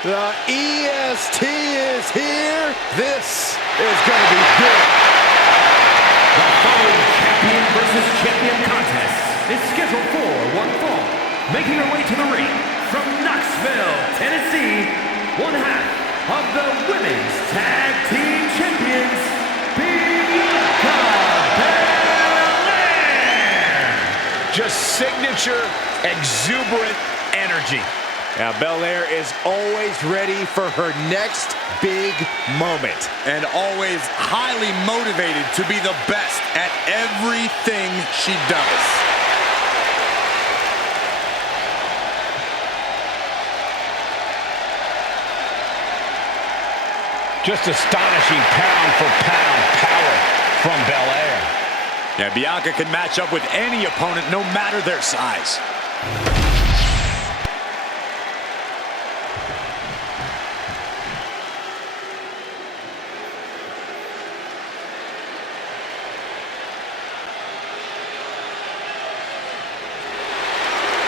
The EST is here. This is going to be good. The following champion versus champion contest is scheduled for one fall. Making her way to the ring from Knoxville, Tennessee, one half of the Women's Tag Team Champions, Bianca Belair. Just signature, exuberant energy. Now, Belair is always ready for her next big moment. And always highly motivated to be the best at everything she does. Just astonishing pound for pound power from Belair. Yeah, Bianca can match up with any opponent, no matter their size.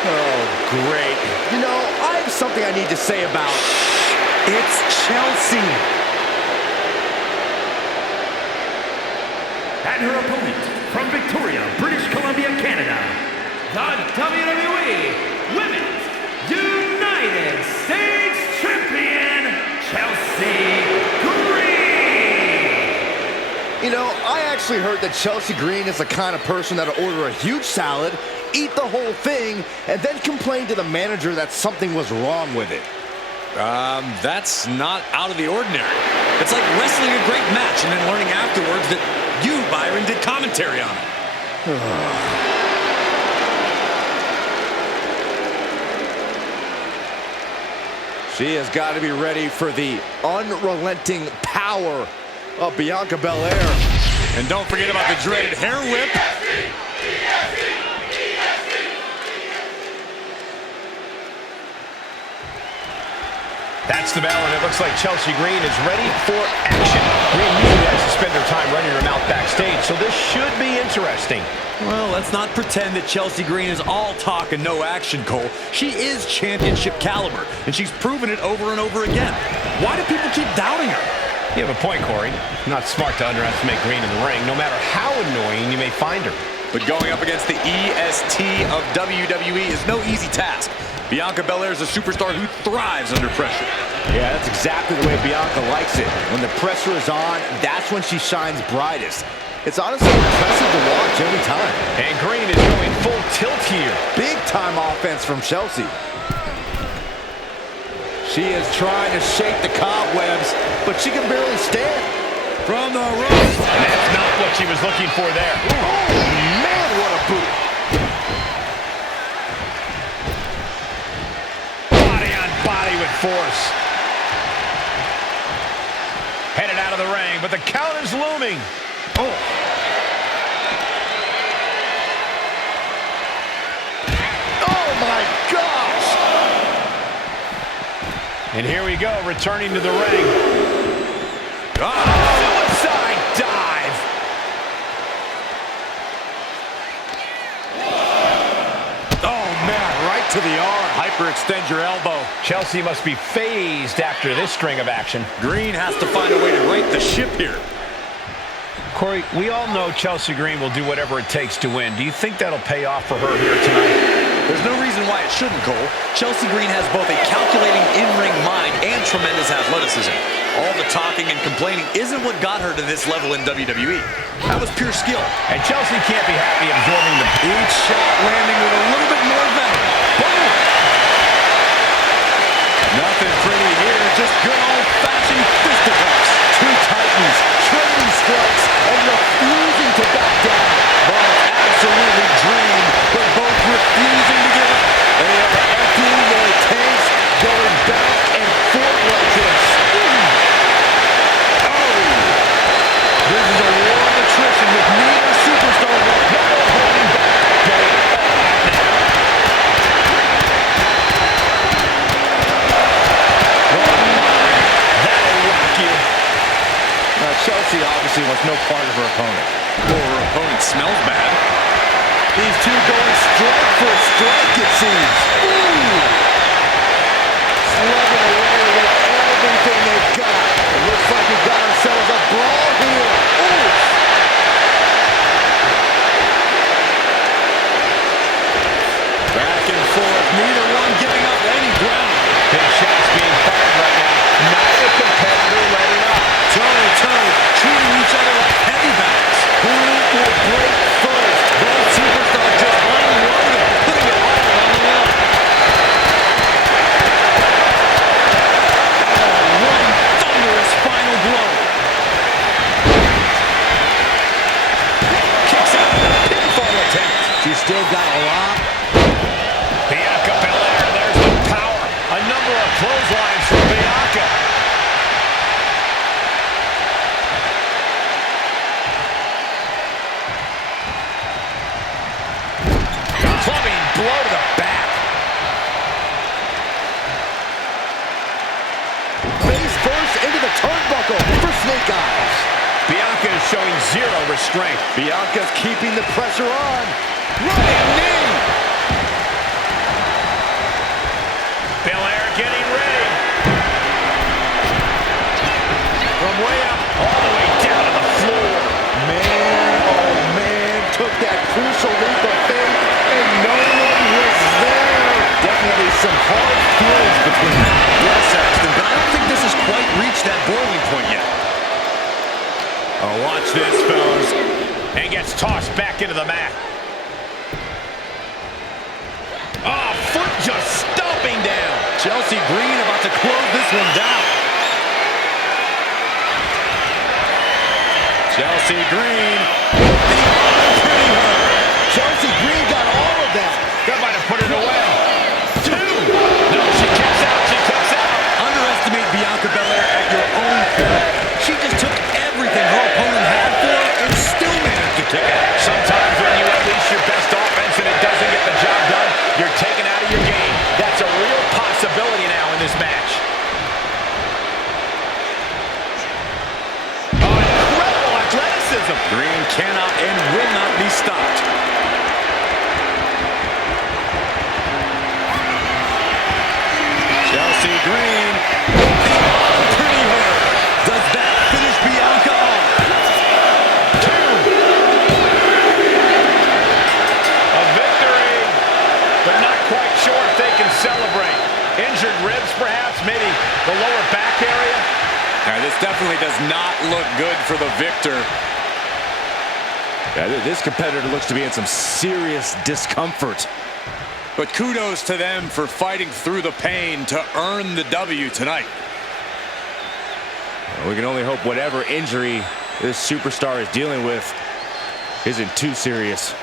Oh, great. You know, I have something I need to say about it's Chelsea. And her opponent from Victoria, British Columbia, Canada, the WWE Women's United States Champion, Chelsea Green. You know, I actually heard that Chelsea Green is the kind of person that'll order a huge salad, eat the whole thing, and then complain to the manager that something was wrong with it. That's not out of the ordinary. It's like wrestling a great match and then learning afterwards that you, Byron, did commentary on it. She has got to be ready for the unrelenting power of Bianca Belair. And don't forget about the dreaded hair whip. That's the bell, and it looks like Chelsea Green is ready for action. Green usually has to spend her time running her mouth backstage, so this should be interesting. Well, let's not pretend that Chelsea Green is all talk and no action, Cole. She is championship caliber, and she's proven it over and over again. Why do people keep doubting her? You have a point, Corey. Not smart to underestimate Green in the ring, no matter how annoying you may find her. But going up against the EST of WWE is no easy task. Bianca Belair is a superstar who thrives under pressure. Yeah, that's exactly the way Bianca likes it. When the pressure is on, that's when she shines brightest. It's honestly impressive to watch every time. And Green is going full tilt here. Big time offense from Chelsea. She is trying to shake the cobwebs, but she can barely stand. From the ropes. And that's not what she was looking for there. Oh, man, what a boot. Body on body with force. Headed out of the ring, but the count is looming. Oh. Oh, my gosh. And here we go, returning to the ring. Suicide dive. Oh, man, right to the arm. Hyperextend your elbow. Chelsea must be phased after this string of action. Green has to find a way to right the ship here. Corey, we all know Chelsea Green will do whatever it takes to win. Do you think that'll pay off for her here tonight? There's no reason why it shouldn't, Cole. Chelsea Green has both a calculating in-ring mind and tremendous athleticism. All the talking and complaining isn't what got her to this level in WWE. That was pure skill. And Chelsea can't be happy absorbing the Each shot landing with a little bit more venom. Boom! Nothing pretty here, just good old-fashioned fisticuffs. Two titans trading strikes and refusing to back down. One absolutely drained, but both refusing to give up. They are emptying their tanks, going back and forth like this. This is a war of attrition with neither superstar holding back. That'll rock you. Chelsea obviously wants no part of her opponent. Or her opponent smells bad. These two going strike for strike, it seems. Ooh. Slugging away with ourselves a brawl here. Ooh. Back and forth, neither one giving up any ground. Big shots being fired right now. Neither competitor letting up. Toe to toe, treating each other like heavy bags. Who will break first? Both superstars just unloading, putting it all on the line. Oh, one thunderous final blow. Kicks out of the pinfall attempt. She's still got a lot. Bianca Belair, there's the power. A number of clotheslines from Bianca. Clubbing blow to the back. Face first into the turnbuckle for Snake Eyes. Bianca is showing zero restraint. Bianca's keeping the pressure on. Running knee. Belair getting ready. From way up, all the way down to the floor. Man, oh man, took that crucial leap of faith, and no one was there. Definitely some hard throws between them. Yes, Axton, but I don't think this has quite reached that boiling point yet. Oh, watch this, fellas. And gets tossed back into the mat. Oh, foot just stomping down. Chelsea Green about to close this one down. Chelsea Green pinning her. Chelsea Green got all of that. That might have put it away. Two. No, she kicks out. She kicks out. Underestimate Bianca Belair at your own peril. She just took everything her opponent had for her and still managed to kick out. Sometimes when you unleash your best offense and it doesn't get the job done, you're taken out of your game. That's a real possibility now in this match. Oh, incredible athleticism. Green cannot and will not be stopped. Chelsea Green pinning her. Does that finish Bianca off? A victory, but not quite sure if they can celebrate. Injured ribs, perhaps, maybe the lower back area. This definitely does not look good for the victor. Yeah, this competitor looks to be in some serious discomfort. But kudos to them for fighting through the pain to earn the W tonight. We can only hope whatever injury this superstar is dealing with isn't too serious.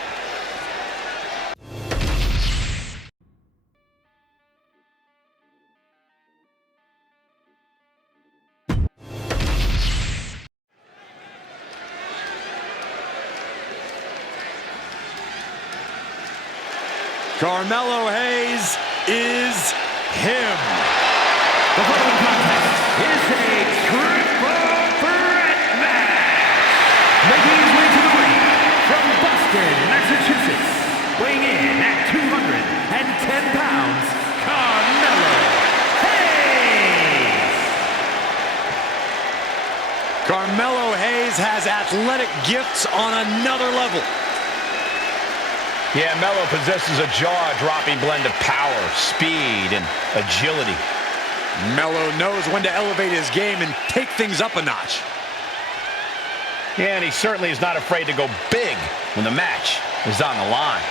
Carmelo Hayes is him. The following contest is a triple threat match. Making his way to the ring from Boston, Massachusetts, weighing in at 210 pounds, Carmelo Hayes. Carmelo Hayes has athletic gifts on another level. Yeah, Melo possesses a jaw-dropping blend of power, speed, and agility. Melo knows when to elevate his game and take things up a notch. Yeah, and he certainly is not afraid to go big when the match is on the line.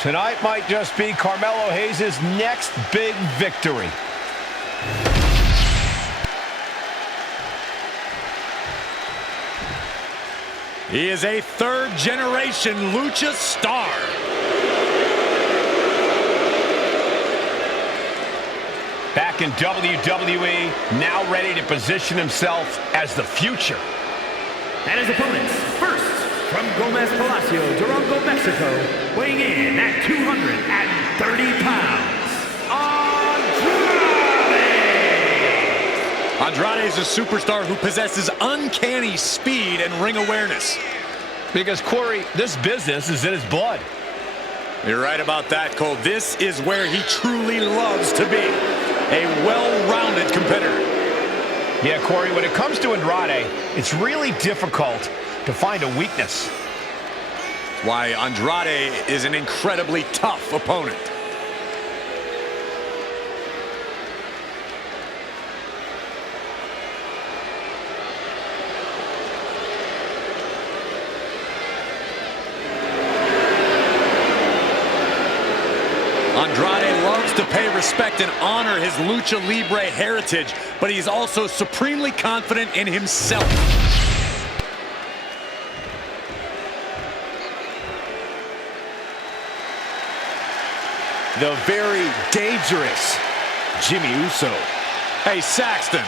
Tonight might just be Carmelo Hayes' next big victory. He is a third-generation lucha star. Back in WWE, now ready to position himself as the future. And his opponents, first, from Gomez Palacio, Durango, Mexico, weighing in at 230 pounds, Andrade! Andrade is a superstar who possesses uncanny speed and ring awareness. Because, Corey, this business is in his blood. You're right about that, Cole. This is where he truly loves to be. A well-rounded competitor. Yeah, Corey, when it comes to Andrade, it's really difficult to find a weakness. Why Andrade is an incredibly tough opponent. Andrade loves to pay respect and honor his Lucha Libre heritage, but he's also supremely confident in himself. The very dangerous Jimmy Uso. Hey, Saxton,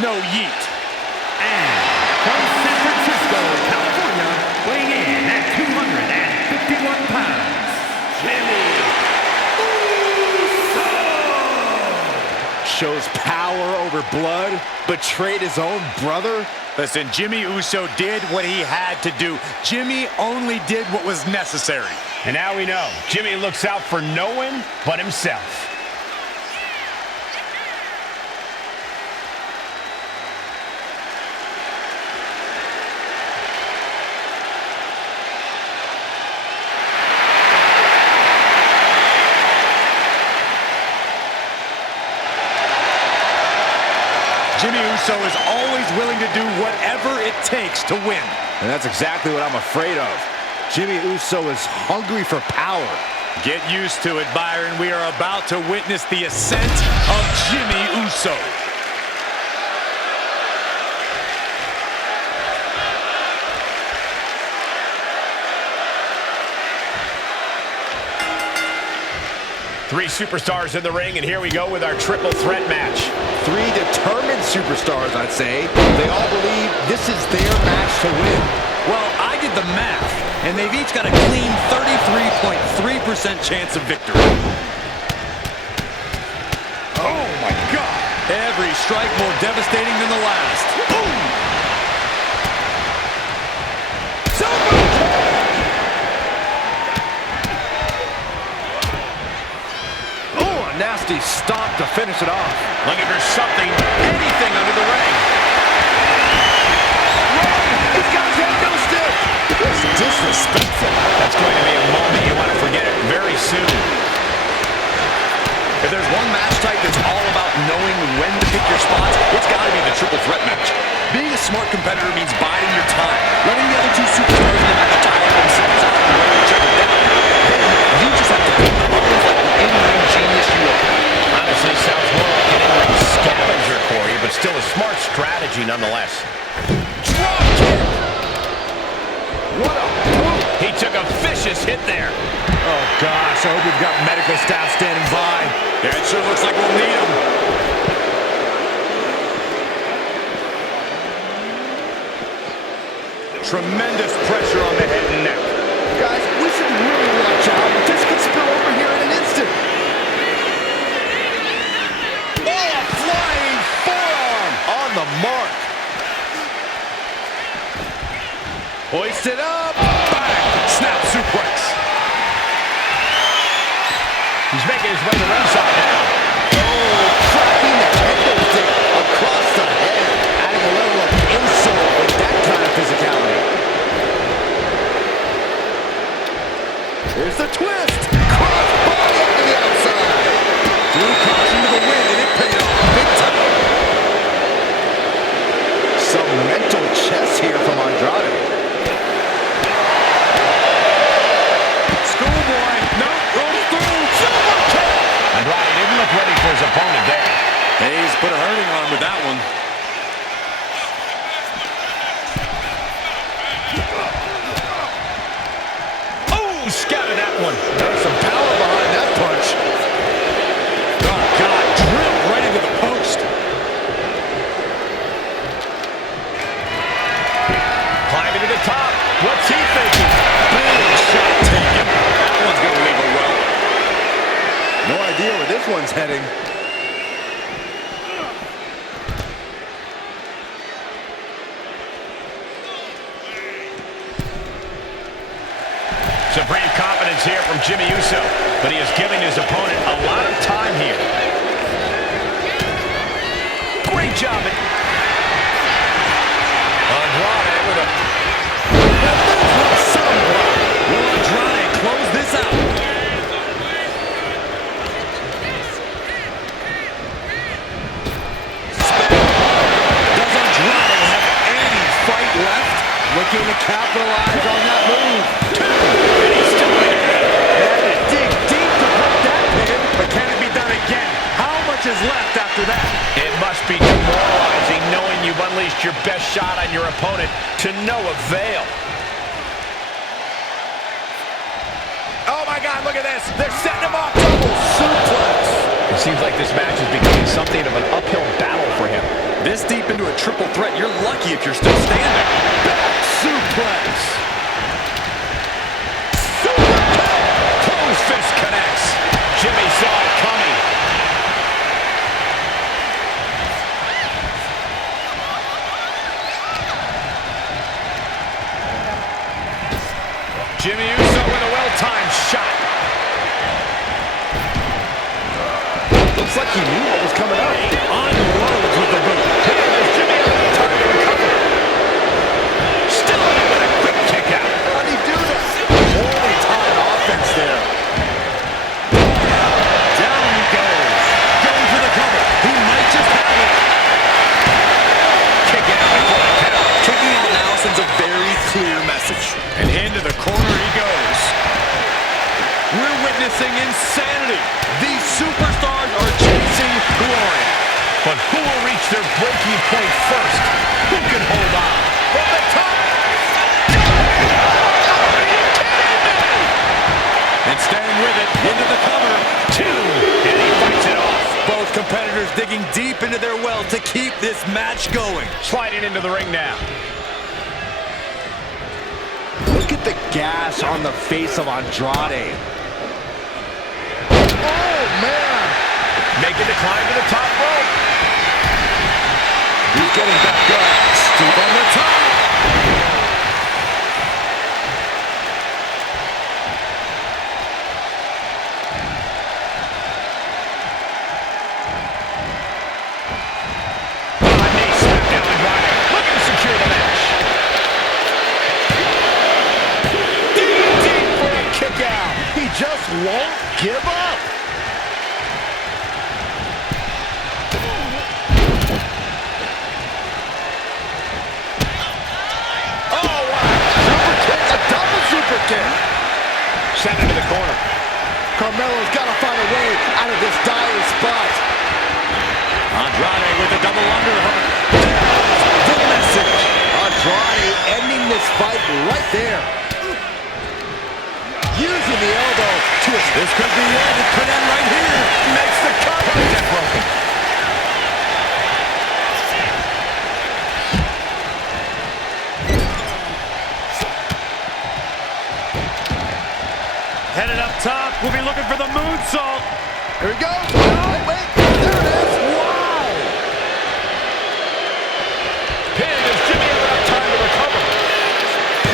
no yeet. And from San Francisco, California, weighing in at 251 pounds, Jimmy Uso! Shows power over blood, betrayed his own brother. Listen, Jimmy Uso did what he had to do. Jimmy only did what was necessary. And now we know, Jimmy looks out for no one but himself. Jimmy Uso is always willing to do whatever it takes to win. And that's exactly what I'm afraid of. Jimmy Uso is hungry for power. Get used to it, Byron. We are about to witness the ascent of Jimmy Uso. Three superstars in the ring, and here we go with our triple threat match. Three determined superstars, I'd say. They all believe this is their match to win. Well, I did the math, and they've each got a clean 33.3% chance of victory. Oh, my God. Every strike more devastating than the last. Boom! Nasty stomp to finish it off. Looking for something, anything under the ring. He's got his head no stick. That's disrespectful. That's going to be a moment you want to forget it very soon. If there's one match type that's all about knowing when to pick your spots, it's got to be the triple threat match. Being a smart competitor means biding your time, letting the other two superstars in the match tire themselves out and wear each other down. Then you just have to pick the buttons like the in-ring genius you are. Honestly, sounds more like an in-ring scavenger, Corey, but still a smart strategy nonetheless. Drop kick. What a boot. He took a vicious hit there. Oh, gosh. I hope we've got medical staff standing by. Yeah, it sure looks like we'll need them. Tremendous pressure on the head and neck. Guys, we should really watch out. This could spill over here in an instant. Oh, a flying forearm on the mark. Hoisted up. Bang! Snap suplex. He's making his way to ringside now. Oh, cracking the kendo stick across the head. Adding a level of insult with that kind of physicality. Here's the twist. Cross body up to the outside. Threw caution to the wind, and it paid off big time. Some mental chess here from Andrade. Schoolboy. No, goes through. Silver kick. Andrade didn't look ready for his opponent there. Hayes put a hurting on him with that one. Oh, scouted that one. There's some power behind that punch. Oh, God, drilled right into the post. Climbing to the top. What's he thinking? Big shot taken. That one's going to leave a well. No idea where this one's heading. Supreme confidence here from Jimmy Uso, but he is giving his opponent a lot of time here. Great job. Andrade with a... Will Andrade close this out? Does Andrade have any fight left? Looking to capitalize on that move. And he's still in it. Had to dig deep to break that pin, but can it be done again? How much is left after that? It must be demoralizing knowing you've unleashed your best shot on your opponent to no avail. Oh my God, look at this. They're setting him up. Double suplex. It seems like this match is becoming something of an uphill battle for him. This deep into a triple threat, you're lucky if you're still standing. Back suplex. Close fist connects. Jimmy saw it coming. Jimmy Uso with a well-timed shot. Looks like he knew what was coming up. Unloads with the boot. There's Jimmy out of time to recover. Still in it with a quick kick out. How did he do that? Holy tight offense there. Down he goes. Going for the cover. He might just have it. Kick out before the count. Kicking out now sends a very clear message. And into the corner he goes. We're witnessing insanity. These superstars are chasing glory. But who will reach their breaking point first? Who can hold on? From the top. And staying with it into the cover. Two. And he fights it off. Both competitors digging deep into their well to keep this match going. Sliding into the ring now. Look at the gas on the face of Andrade. Oh, man. Making the climb to the top rope. He's getting back up. Steve on the top. Knee SmackDown Andrade. Looking to secure the match. Deep for a kick out. He just won't give up. Oh, wow. Super kick, a double super kick. Sent into the corner. Carmelo's got to find a way out of this dire spot. Andrade with a double underhook. The message. Andrade ending this fight right there. Using the elbow to his... This could be it. It could end right here. Makes the cover. Get broken. Headed up top. We'll be looking for the moonsault. Here he goes. Oh, wait. There it is. Wow. Pinned as Jimmy had time to recover.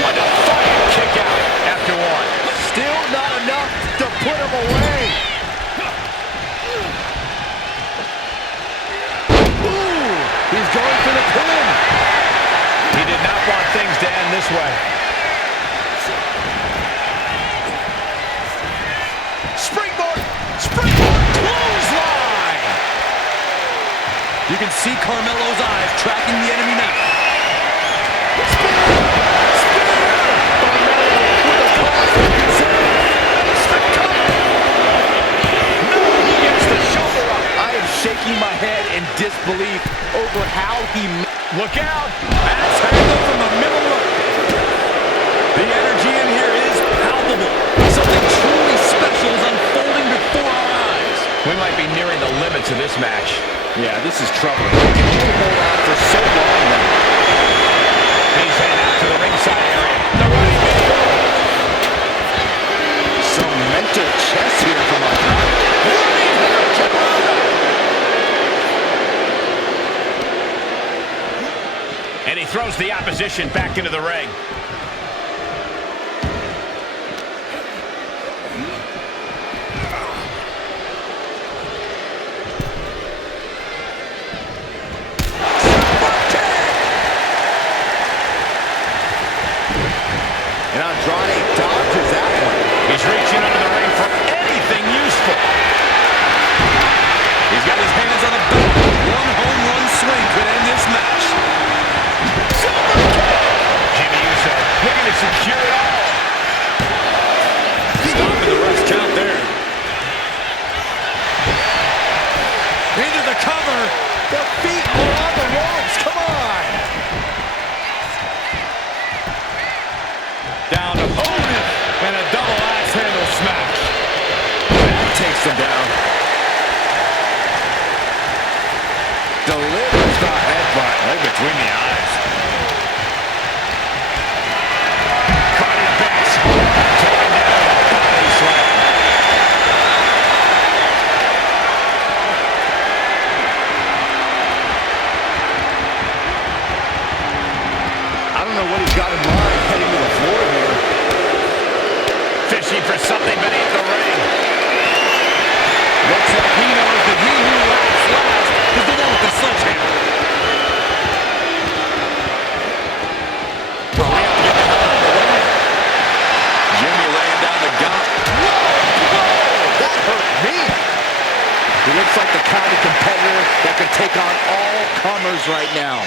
What a fire kick out after one. Still not enough to put him away. Ooh, he's going for the pin. He did not want things to end this way. Springboard! Springboard! Clothesline! You can see Carmelo's eyes tracking the enemy now. Shaking my head in disbelief over how he... Look out! Axe handle from the middle rope. The energy in here is palpable. Something truly special is unfolding before our eyes. We might be nearing the limits of this match. Yeah, this is trouble. He can only hold on for so long now. He's heading out to the ringside area. The running man. Some mental chess here from Andrade. Running hurricane. And he throws the opposition back into the ring. And Andrade dodges that one. He's reaching under the ring for anything useful. He's got his hands on a belt. One home run swing could end this match. Jimmy Uso looking to secure it all. Stopping the rest count there. Into the cover. The feet are on the ropes. Come on. Down opponent and a double axe handle smash. That takes him down. Delivers the headbutt. Right between the eyes. Caught in a base. Taken down with a body slam. I don't know what he's got in mind heading to the floor here. Fishing for something beneath the ring. Looks like he knows that he who laughs last is the one with the sledgehammer. Well, we have to get the hell out of the way. Jimmy laying down the gauntlet. That hurt me. He looks like the kind of competitor that can take on all comers right now.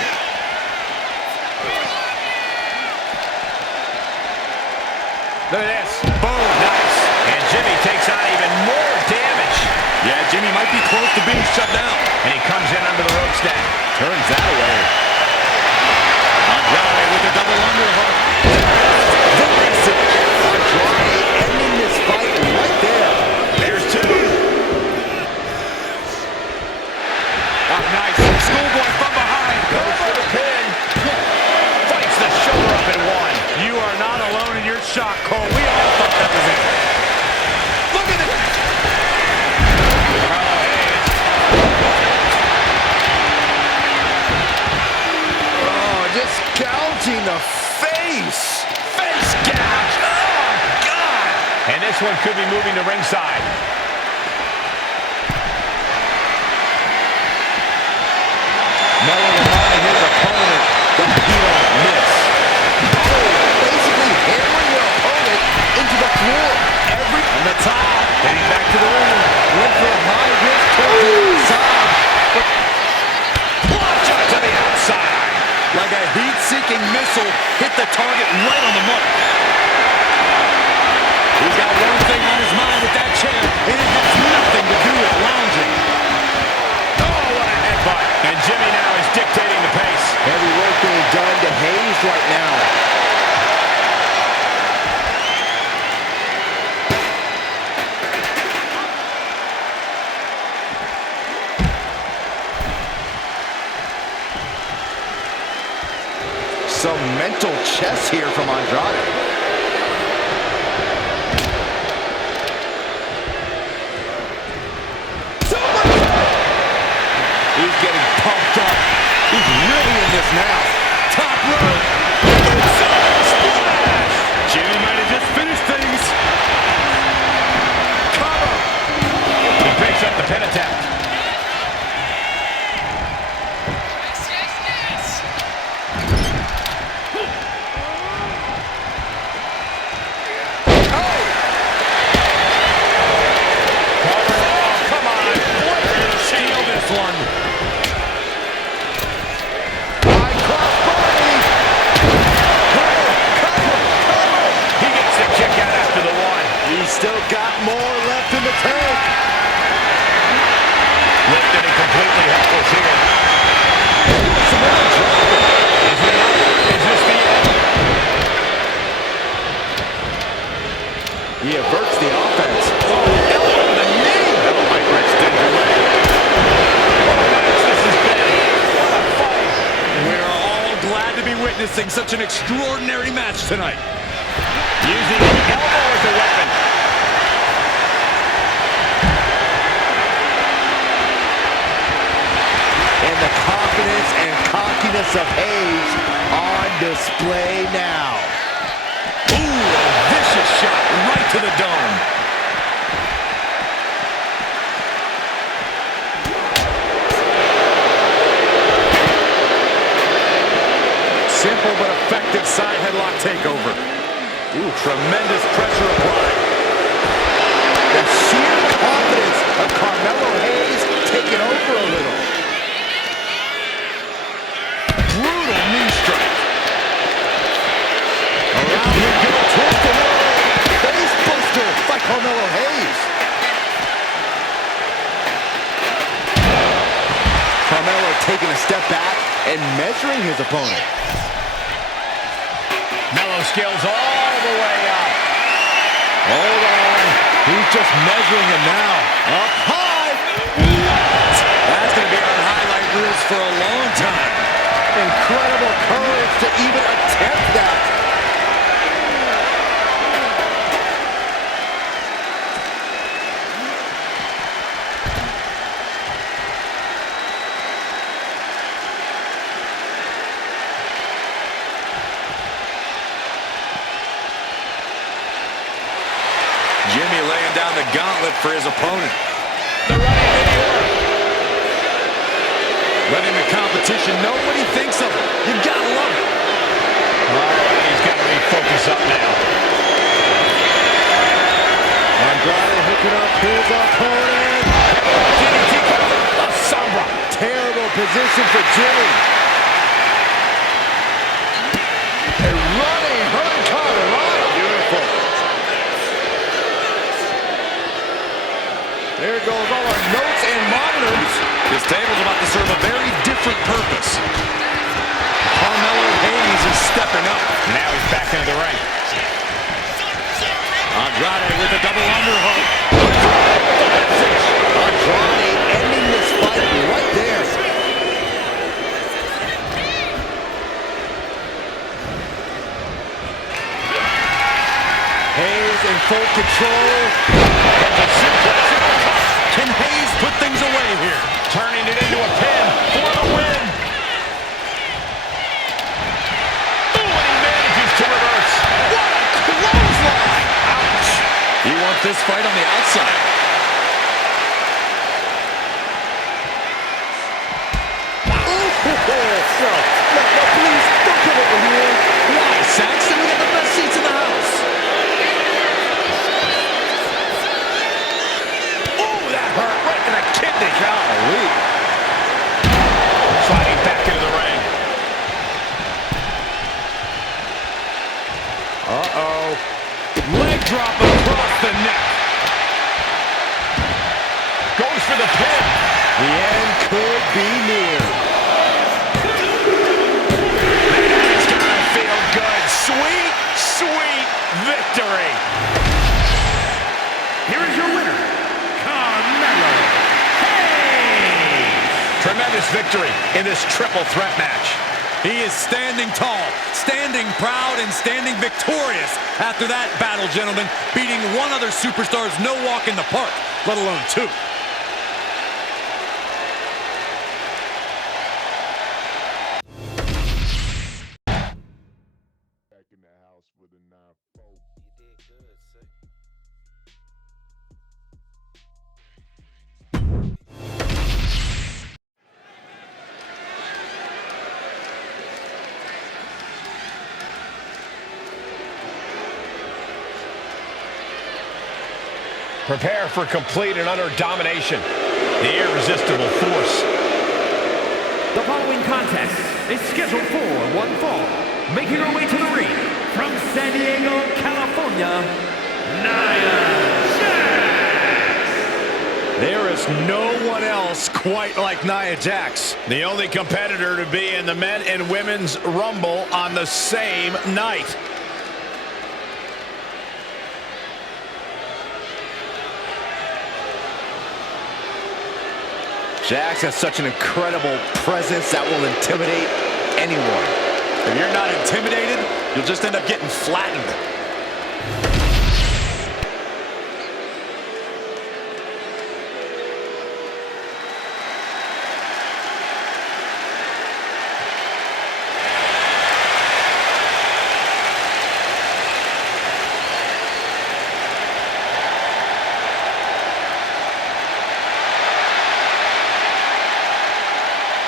Look at this. Boom. Nice. And Jimmy takes on even more damage. Yeah, Jimmy might be close to being shut down. And he comes in under the rope stack. Turns that away. Andrade with a double underhook. The message. Andrade ending this fight right there. There's two. Oh, nice. Schoolboy from behind. Goes for the pin. Fights the shoulder up in one. You are not alone in your shock, Cole. We all thought that was it. Look at it. Oh, just gouging the face. Face gouge. Oh, God. And this one could be moving to ringside. Mellow reminding his opponent that he don't miss. Oh, basically hammering your opponent into the floor. On the top. Heading back to the ring. Went for a high risk towards the inside. Block shot to the outside. Like a heat-seeking missile, hit the target right on the mark. He's got one thing on his mind with that chair, and it has nothing to do with lounging. Oh, what a headbutt. And Jimmy now is dictating the pace. Heavy work being done to Hayes right now. Some mental chess here from Andrade. He's getting pumped up. He's really in this now. Top rope. Splash. Jimmy might have just finished things. Cover. He picks up the pin attempt. Still got more left in the tank. Lifted and completely helpless here. Is this the end? He averts the offense. Oh, elbow to the knee. That'll make Rich Dinger away. What a match this has been. What a fight. We're all glad to be witnessing such an extraordinary match tonight. Using the elbow as a weapon. And the confidence and cockiness of Hayes on display now. Ooh, a vicious shot right to the dome. Simple but effective side headlock takeover. Ooh, tremendous pressure applied. The sheer confidence of Carmelo Hayes taking over a little. Brutal knee strike. Around we go, towards the wall. Face buster by Carmelo Hayes. Carmelo taking a step back and measuring his opponent. Melo skills all the way up. Hold on. He's just measuring him now. Up high. What? That's going to be on highlight reels for a long time. Incredible courage to even attempt that. Jimmy laying down the gauntlet for his opponent. The running video. Letting the competition know what he thinks of him. You gotta love it. All right, he's got to refocus up now. Andrade hooking up his opponent. DDT cover. A Sombra. Terrible position for Jimmy. A running hurricanrana. Beautiful. There goes all our notes and monitors. This table's about to serve a very different purpose. Carmelo Hayes is stepping up. Now he's back into the ring. Andrade with a double underhook. Andrade ending this fight right there. Hayes in full control. Can Hayes put things away here? Turning it into a pin for the win. Oh, and he manages to reverse. What a clothesline! Ouch. He wants this fight on the outside. No, please, don't come over here. Why, Saxton? We got the best seats in the house. Oh, that hurt right in the kidney. Golly. Sliding back into the ring. Uh-oh. Leg drop across the neck. Goes for the pin. The end could be near. It's gonna feel good. Sweet, sweet victory. Here is your winner, Carmelo Hayes. Tremendous victory in this triple threat match. He is standing tall, standing proud, and standing victorious after that battle, gentlemen, beating one other superstar's no walk in the park, let alone two. Back in the house with a 9-4. You did good, sir. Prepare for complete and utter domination. The irresistible force. The following contest is scheduled for one fall. Making her way to the ring from San Diego, California, Nia Jax. There is no one else quite like Nia Jax. The only competitor to be in the men and women's rumble on the same night. Jax has such an incredible presence that will intimidate anyone. If you're not intimidated, you'll just end up getting flattened.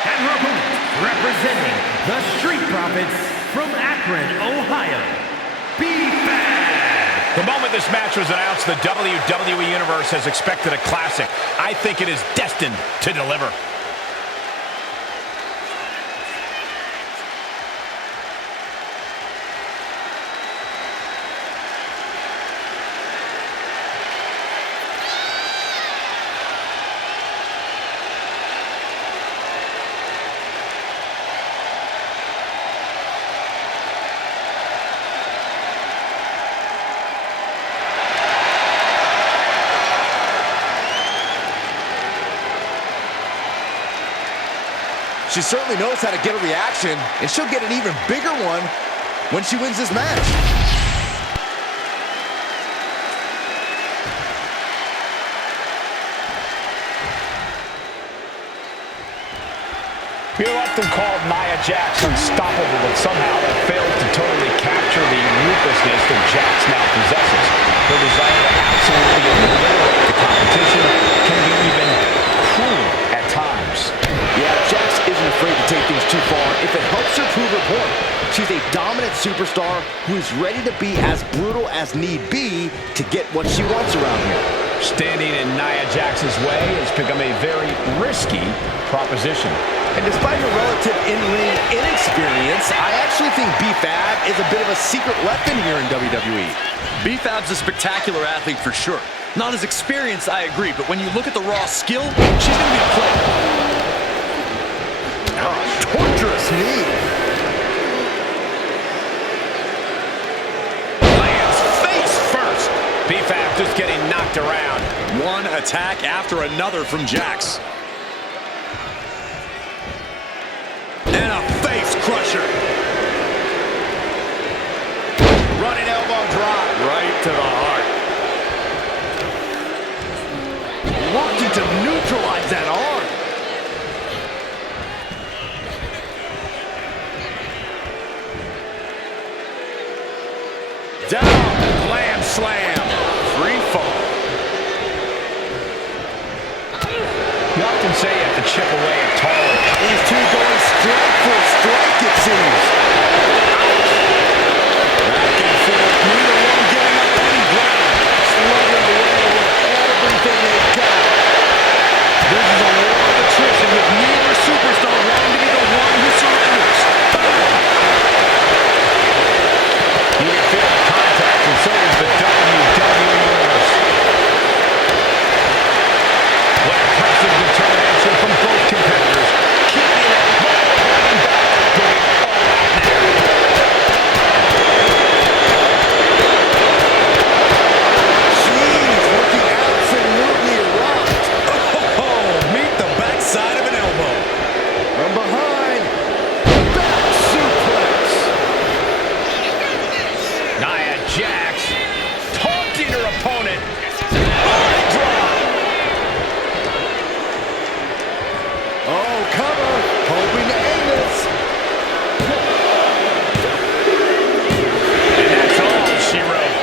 And her opponent, representing the Street Profits from Akron, Ohio, B-Fast. moment this match was announced, the WWE Universe has expected a classic. I think it is destined to deliver. She certainly knows how to get a reaction, and she'll get an even bigger one when she wins this match. We have often called Nia Jax unstoppable, but somehow that fails to totally capture the ruthlessness that Jax now possesses. Her desire to absolutely obliterate the competition can be even cruel at times. Yeah, Jax isn't afraid to take things too far if it helps her prove her point. She's a dominant superstar who is ready to be as brutal as need be to get what she wants around here. Standing in Nia Jax's way has become a very risky proposition. And despite her relative in-ring inexperience, I actually think B-Fab is a bit of a secret weapon here in WWE. B-Fab's a spectacular athlete for sure. Not as experienced, I agree, but when you look at the raw skill, she's going to be a player. Torturous knee. Lands face first. B-Fab just getting knocked around. One attack after another from Jax. And a face crusher. Running elbow drop. Right to the heart. Working to neutralize that arm. Down, glam slam, free fall. You often say you have to chip away at taller. These two going strike for strike, it seems. Back and forth, neither one giving up any ground. Slugging away with everything they've got. This is a war of attrition with neither superstar wanting to be the one who surrenders. You can feel the contact, and so does the WWE Universe. What impressive determination from both competitors. Keeping it going back, going all out there. Jeez, looking absolutely rocked. Oh, meet the backside of an elbow. From behind, back suplex. Nia Jax taunting her opponent. Eye drop. Oh, cover, hoping to end this. And that's all she wrote.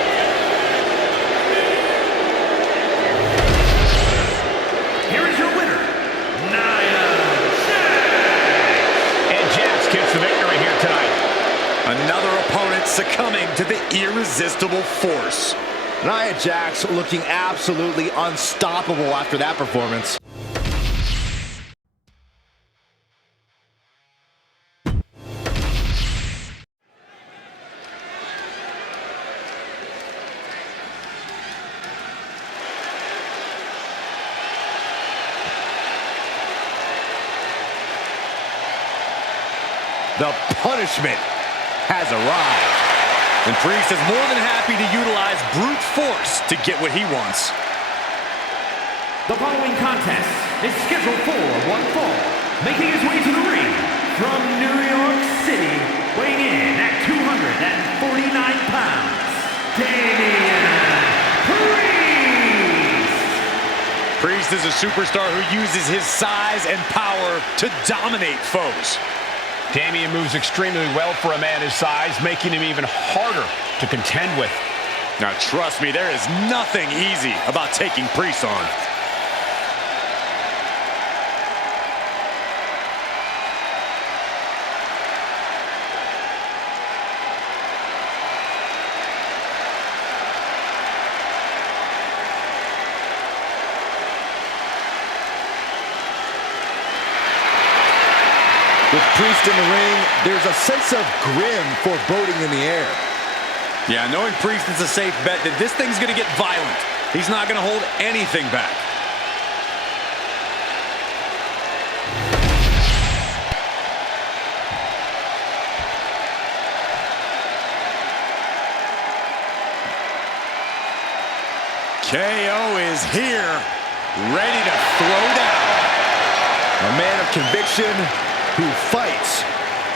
Here is your winner, Nia And Jax gets the victory here tonight. Another opponent succumbing to the irresistible force. Nia Jax looking absolutely unstoppable after that performance. The punishment has arrived. And Priest is more than happy to utilize brute force to get what he wants. The following contest is scheduled for one fall. Making his way to the ring from New York City, weighing in at 249 pounds, Damian Priest. Priest is a superstar who uses his size and power to dominate foes. Damian moves extremely well for a man his size, making him even harder to contend with. Now trust me, there is nothing easy about taking Priest on. With Priest in the ring, there's a sense of grim foreboding in the air. Yeah, knowing Priest is a safe bet that this thing's going to get violent. He's not going to hold anything back. KO is here, ready to throw down. A man of conviction who fights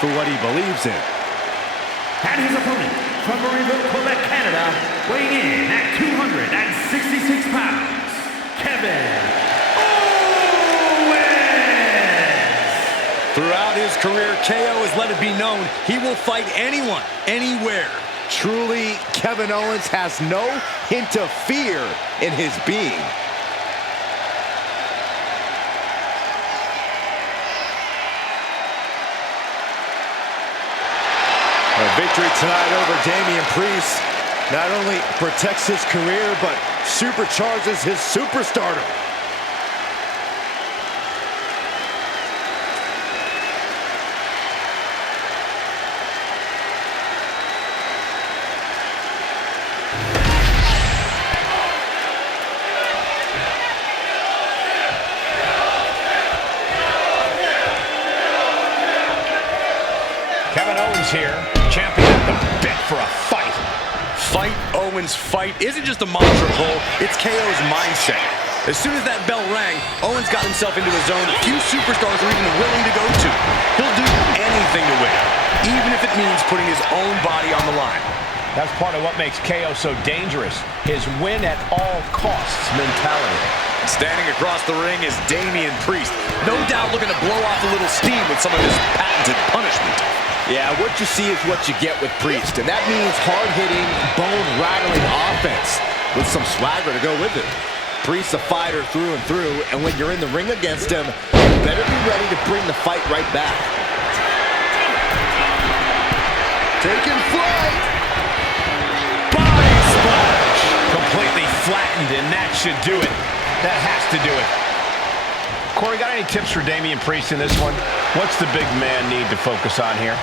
for what he believes in. And his opponent from Marieville, Quebec, Canada, weighing in at 266 pounds, Kevin Owens. Throughout his career, KO has let it be known he will fight anyone, anywhere. Truly, Kevin Owens has no hint of fear in his being. A victory tonight over Damian Priest not only protects his career, but supercharges his superstardom. Kevin Owens here, champion at the bit for a fight. Fight Owens fight isn't just a mantra, Cole. It's KO's mindset. As soon as that bell rang, Owens got himself into a zone few superstars are even willing to go to. He'll do anything to win, even if it means putting his own body on the line. That's part of what makes KO so dangerous, his win at all costs mentality. Standing across the ring is Damian Priest, no doubt looking to blow off a little steam with some of his patented punishment. Yeah, what you see is what you get with Priest, and that means hard-hitting, bone-rattling offense with some swagger to go with it. Priest's a fighter through and through, and when you're in the ring against him, you better be ready to bring the fight right back. Taking flight. Body splash! Completely flattened, and that should do it. That has to do it. Corey, got any tips for Damian Priest in this one? What's the big man need to focus on here?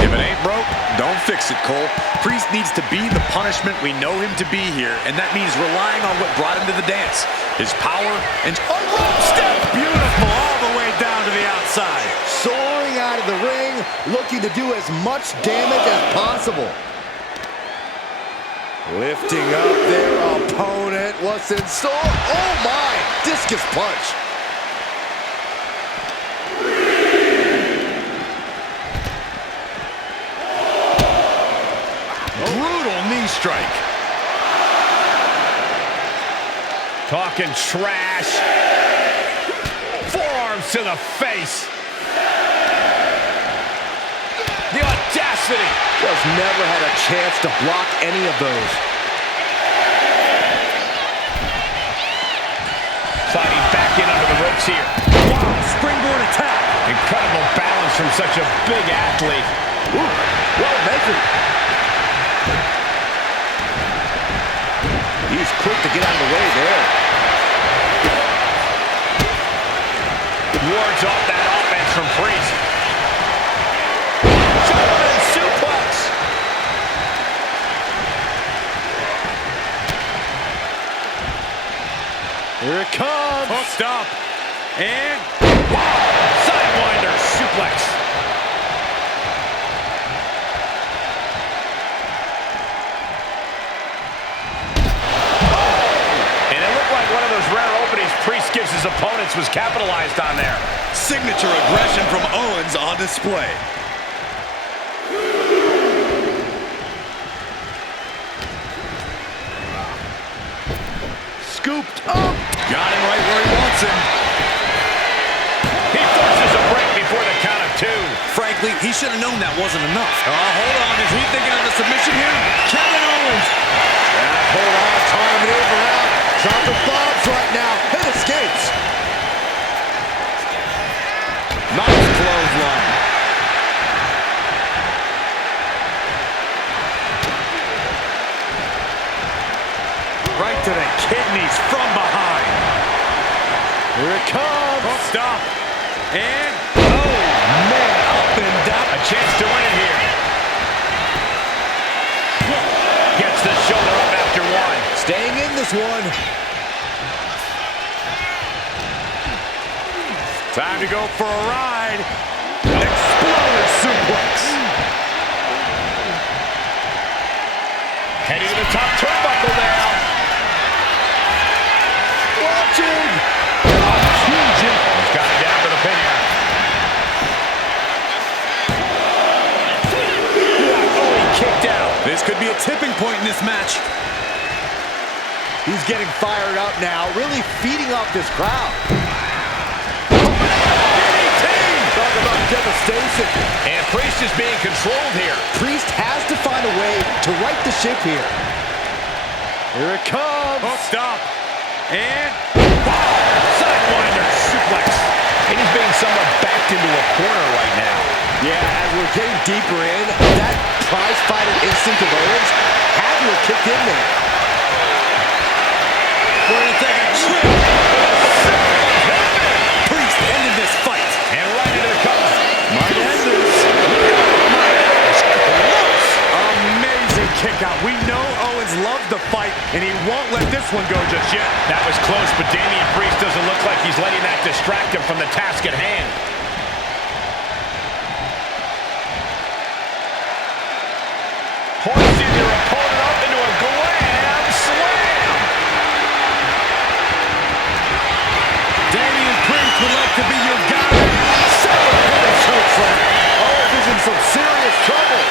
If it ain't broke, don't fix it, Cole. Priest needs to be the punishment we know him to be here, and that means relying on what brought him to the dance. His power and a rope step, beautiful, all the way down to the outside. Soaring out of the ring, looking to do as much damage as possible. Lifting up their opponent. What's in store? Oh my! Discus punch. Brutal knee strike. Talking trash. Forearms to the face. The audacity. Just never had a chance to block any of those. Sliding back in under the ropes here. Wow, springboard attack. Incredible balance from such a big athlete. Ooh, well measured. He's quick to get out of the way there. Wards off that offense from Priest. German suplex. Here it comes. Hooked up. And Sidewinder suplex. Priest gives his opponents was capitalized on there. signature aggression from Owens on display. Scooped up. Got him right where he wants him. He forces a break before the count of two. Frankly, he should have known that wasn't enough. Hold on. Is he thinking of a submission here? Kevin Owens. Hold on. Trying to maneuver out. Dropping bombs right now. Hit escapes. Nice clothesline. Right to the kidneys from behind. Here it comes. Hooked up. And, oh, man, shoulder up after one. Staying in this one. Time to go for a ride. Exploder suplex. Heading to the top turnbuckle now. Watching. He's got it down to the pin here. Oh, he kicked out. This could be a tipping point in this match. He's getting fired up now, really feeding off this crowd. Talk about devastation. And Priest is being controlled here. Priest has to find a way to right the ship here. Here it comes. Hooked up. And Sidewinder suplex. And he's being somewhat backed into a corner right now. Yeah, as we're getting deeper in, that prize fighter instinct of Owens had to have kicked in there. we're going to take a trip. Priest ended this fight. And right into the cover. Might end this. Amazing kick out. We know Owens loves the fight, and he won't let this one go just yet. That was close, but Damian Priest doesn't look like he's letting that distract him from the task at hand. Hoisting your opponent up into a glam slam. Damian Priest would like to be your guy. Owens is in some serious trouble.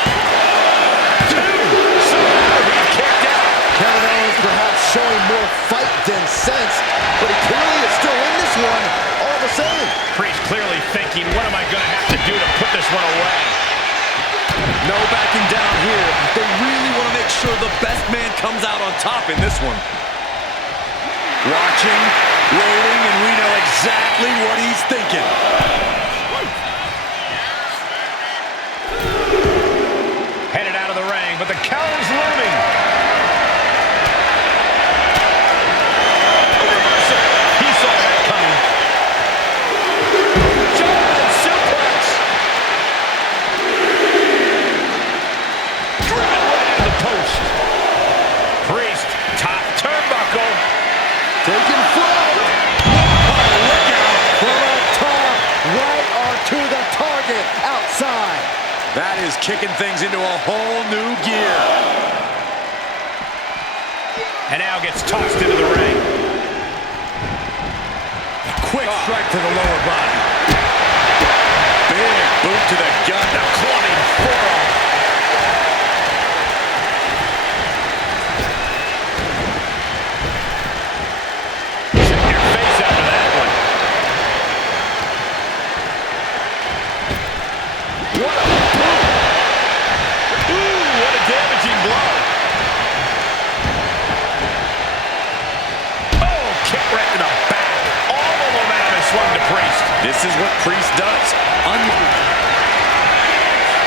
Somehow he kicked out. Kevin Owens perhaps showing more fight than sense, but he clearly is still in this one all the same. Priest clearly thinking, what am I going to have to do to put this one away? No backing down here. They really want to make sure the best man comes out on top in this one. Watching, waiting, and we know exactly what he's thinking. Headed out of the ring, but the counter's looming. Reversal. He saw that coming. German suplex. Driven right into the post. Priest, top turnbuckle. Taking flight. Look out. From up top, right onto the target outside. That is kicking things into a whole new gear. And now gets tossed into the ring. Quick strike to the lower body. Big boot to the gut. The clubbing forearm. Check your face after that one. What a boot. Ooh, what a damaging blow. Oh, kick right to the back. All the momentum is swung to Priest. This is what Priest does.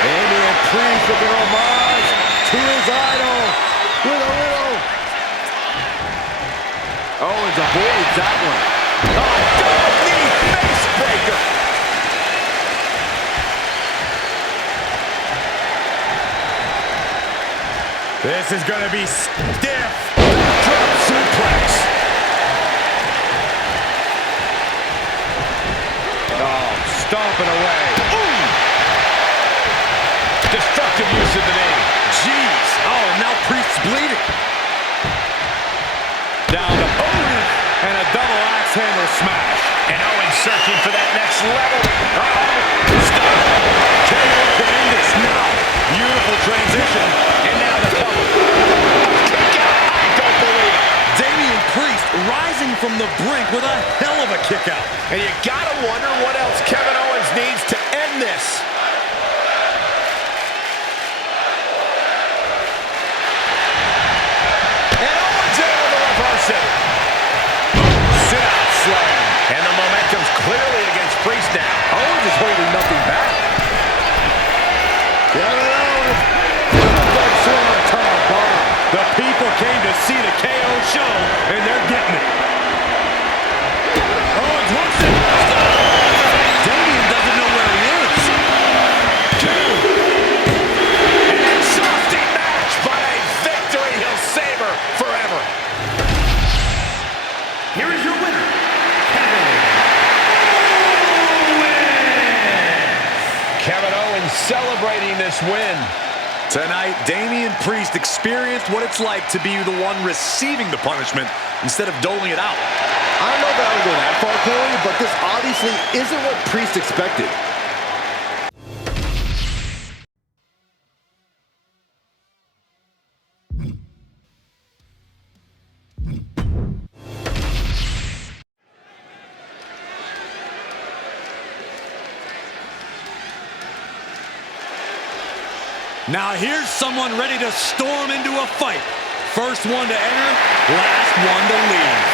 Damian Priest with an homage to his idol with a little. Owens avoids that one. Oh, double knee face breaker. This is going to be stiff. Drop suplex. Oh, stomping away. Ooh. Destructive use of the name. Jeez. Oh, and now Priest's bleeding. Down to Owens and a double axe handle smash. And Owens searching for that next level. Stop. KO can end this now. Beautiful transition. And now the cover. Kick out. I don't believe it. Damian Priest rising from the brink with a hell of a kick out. And you gotta wonder what else Kevin Owens needs to end this. And Owens able to reverse it. Sit-out slam. And the momentum's clearly against Priest now. Owens is holding nothing back. Kevin Owens with a big swing top bomb. The people came to see the KO show, and they're getting it. Owens hooks it. Damian doesn't know where he is. Two. An exhausting match, but a victory he'll say Miz win. Tonight, Damian Priest experienced what it's like to be the one receiving the punishment instead of doling it out. I don't know if I would go that far, Corey, but this obviously isn't what Priest expected. Now here's someone ready to storm into a fight. First one to enter, last one to leave.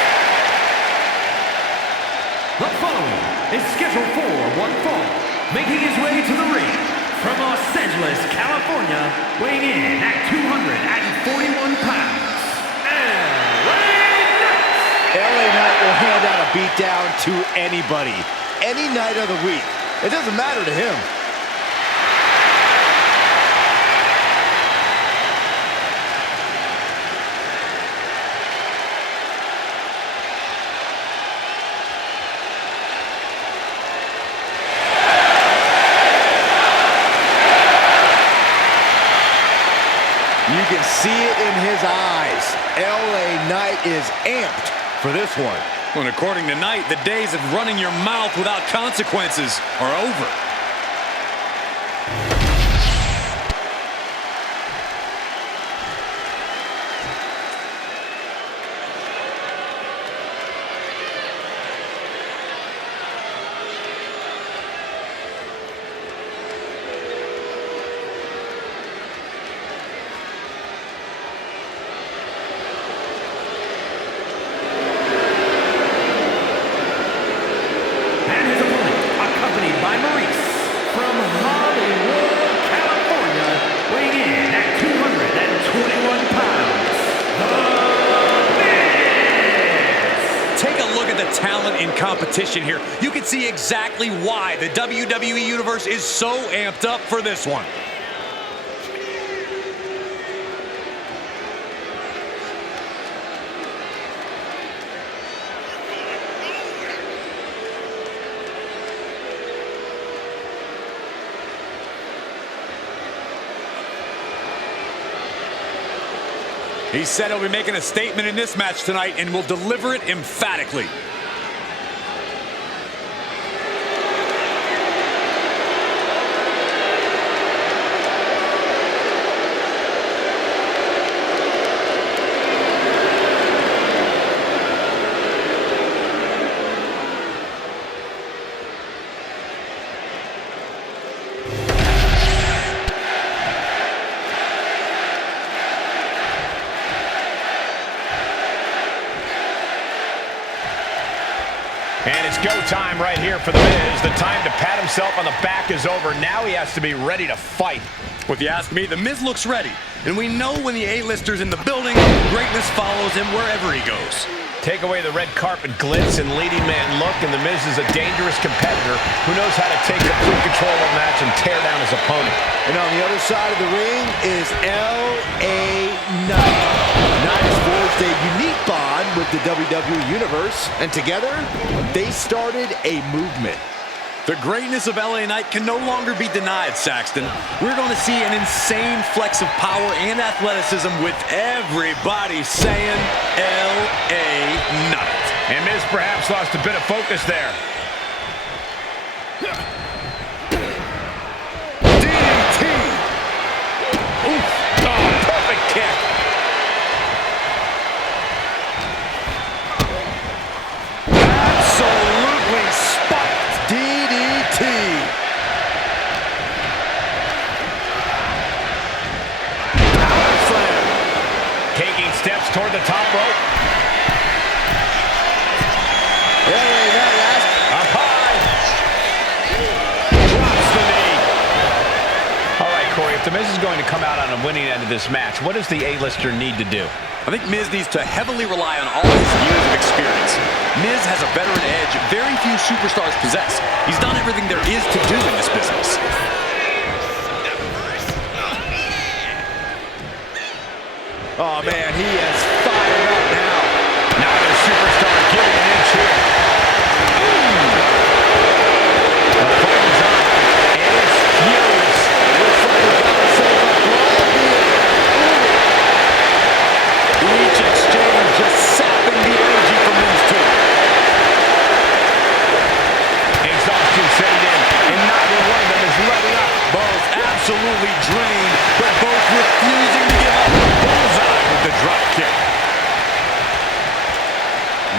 The following is scheduled for one fall, making his way to the ring from Los Angeles, California, weighing in at 241 pounds, LA Knight will hand out a beatdown to anybody, any night of the week. It doesn't matter to him. You can see it in his eyes. LA Knight is amped for this one. Well, according to Knight, the days of running your mouth without consequences are over. Competition here. You can see exactly why the WWE Universe is so amped up for this one. He said he'll be making a statement in this match tonight and will deliver it emphatically. And it's go time right here for The Miz. The time to pat himself on the back is over. Now he has to be ready to fight. Well, if you ask me, The Miz looks ready. And we know when the A-lister's in the building, greatness follows him wherever he goes. Take away the red carpet glitz and leading man look, and The Miz is a dangerous competitor who knows how to take complete control of a match and tear down his opponent. And on the other side of the ring is LA Knight. Knight has forged a unique bond with the WWE Universe, and together, they started a movement. The greatness of LA Knight can no longer be denied, Saxton. We're going to see an insane flex of power and athleticism with everybody saying LA Knight. And Miz perhaps lost a bit of focus there. DDT! Oof. Oh, perfect kick. Absolutely spiked DDT. Power slam. Taking steps toward the top rope. LA Knight Up high. Drops the knee. All right, Corey, if The Miz is going to come out on a winning end of this match, what does the A-lister need to do? I think Miz needs to heavily rely on all his years of experience. Miz has a veteran edge very few superstars possess. He's done everything there is to do in this business. Oh, man, he is fired up now. Now the superstar giving an inch here. The fight is on, and it's furious. Looks like we've got absolutely drained, but both refusing to give up. Bullseye with the drop kick.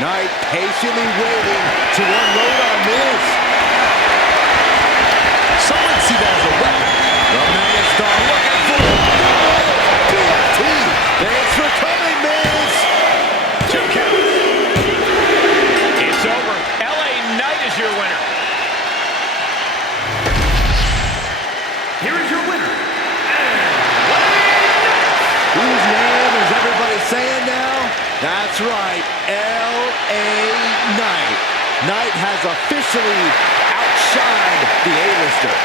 Knight patiently waiting to unload on this. Someone see that as a weapon. The Megastar looking for it. BFT. Thanks for coming, Miz. 2 counts. It's over. LA Knight is your winner. Here is your winner. Whose name is everybody saying now? That's right, L.A. Knight. Knight has officially outshined the A-lister.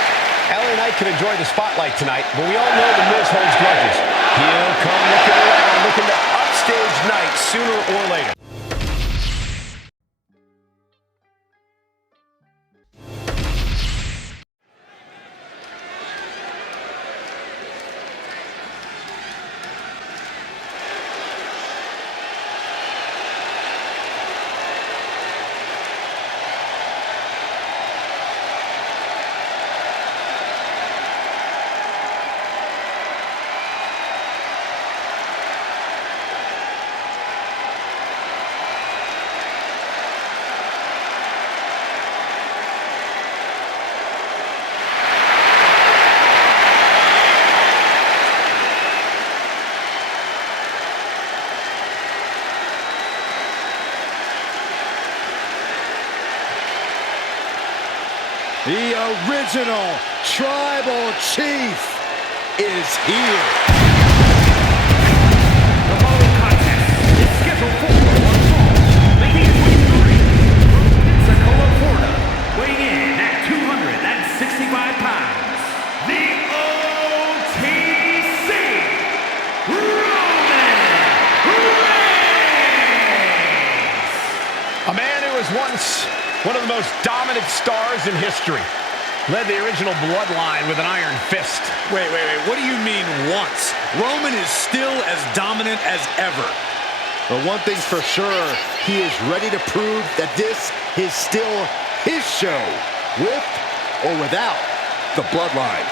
LA Knight can enjoy the spotlight tonight, but we all know the Miz holds grudges. He'll come looking around, looking to upstage Knight sooner or later. The original Tribal Chief is here. The following contest is scheduled for one fall. Making his way to the ring from Pensacola, Florida, weighing in at 265 pounds, the OTC, Roman Reigns! A man who was once one of the most dominant stars in history. Led the original bloodline with an iron fist. Wait. What do you mean once? Roman is still as dominant as ever. But one thing's for sure, he is ready to prove that this is still his show, with or without the bloodline.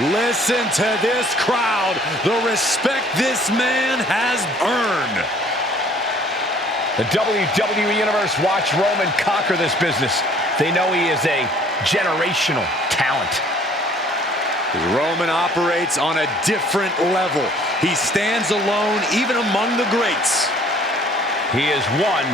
Listen to this crowd, the respect this man has earned. The WWE Universe watched Roman conquer this business. They know he is a generational talent. Roman operates on a different level. He stands alone even among the greats. He is one.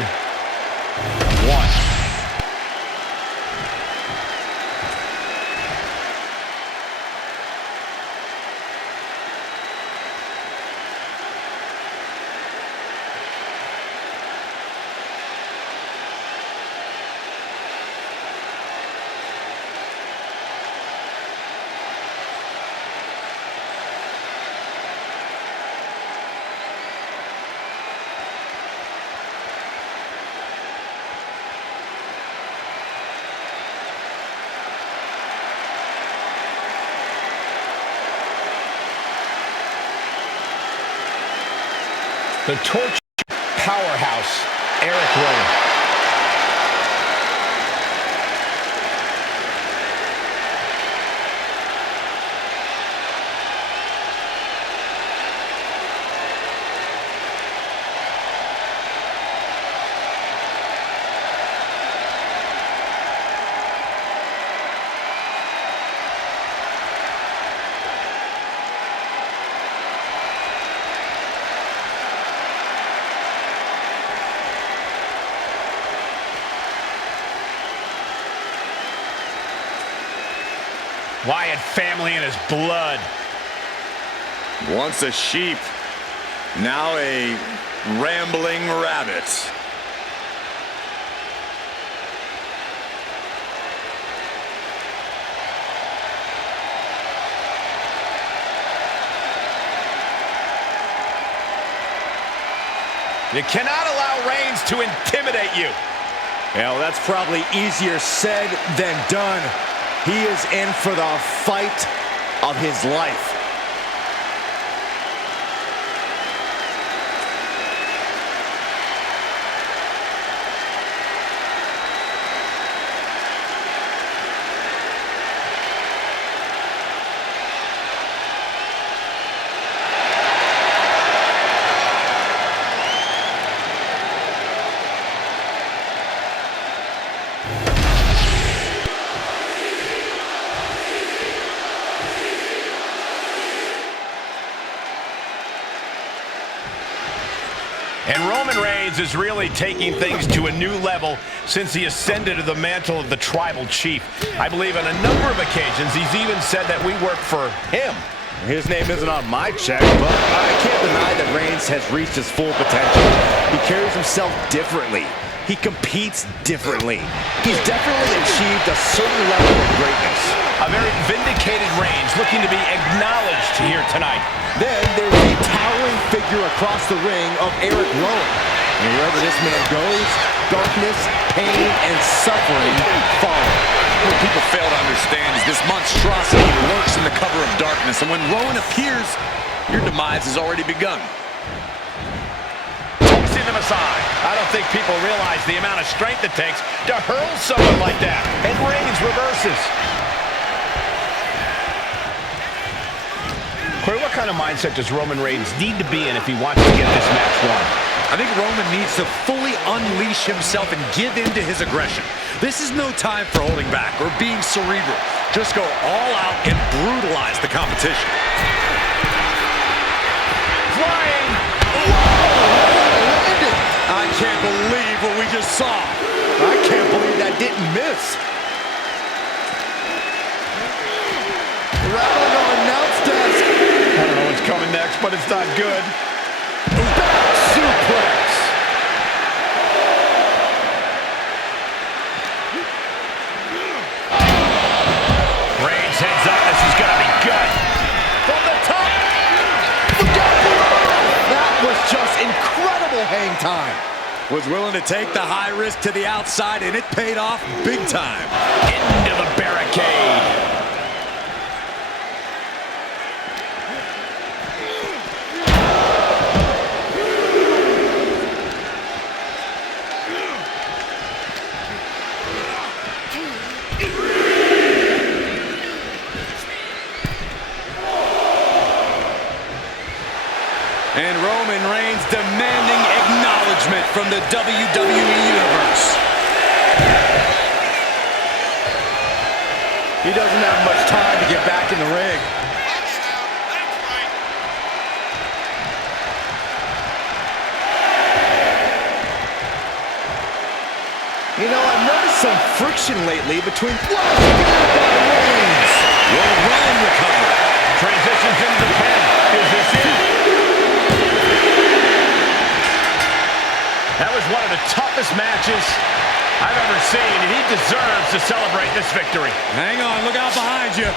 The torch powerhouse, Eric Rowan. Wyatt family in his blood. Once a sheep, now a rambling rabbit. You cannot allow Reigns to intimidate you. Yeah, well, that's probably easier said than done. He is in for the fight of his life. And Roman Reigns is really taking things to a new level since he ascended to the mantle of the tribal chief. I believe on a number of occasions he's even said that we work for him. His name isn't on my check, but I can't deny that Reigns has reached his full potential. He carries himself differently. He competes differently. He's definitely achieved a certain level of greatness. A very vindicated Reigns looking to be acknowledged here tonight. Then there's the towering figure across the ring of Eric Rowan. And wherever this man goes, darkness, pain, and suffering follow. What people fail to understand is this monstrosity lurks in the cover of darkness, and when Rowan appears, your demise has already begun. Tossing them aside. I don't think people realize the amount of strength it takes to hurl someone like that. And Reigns reverses. Corey, what kind of mindset does Roman Reigns need to be in if he wants to get this match won? I think Roman needs to fully unleash himself and give in to his aggression. This is no time for holding back or being cerebral. Just go all out and brutalize the competition. Flying! I can't believe what we just saw. I can't believe that didn't miss. Rattle on announce desk. I don't know what's coming next, but it's not good. Back suplex. Reigns heads up. This is going to be good. From the top. Look out below. That was just incredible hang time. Was willing to take the high risk to the outside, and it paid off big time. Into the barricade. And Roman Reigns demanding acknowledgement from the WWE Universe. He doesn't have much time to get back in the ring. You know, I've noticed some friction lately between Reigns. Will Roman recover? Transitions into the pen. Is this it? That was one of the toughest matches I've ever seen, and he deserves to celebrate this victory. Hang on, look out behind you.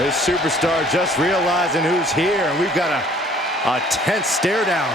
This superstar just realizing who's here, and we've got a tense stare down.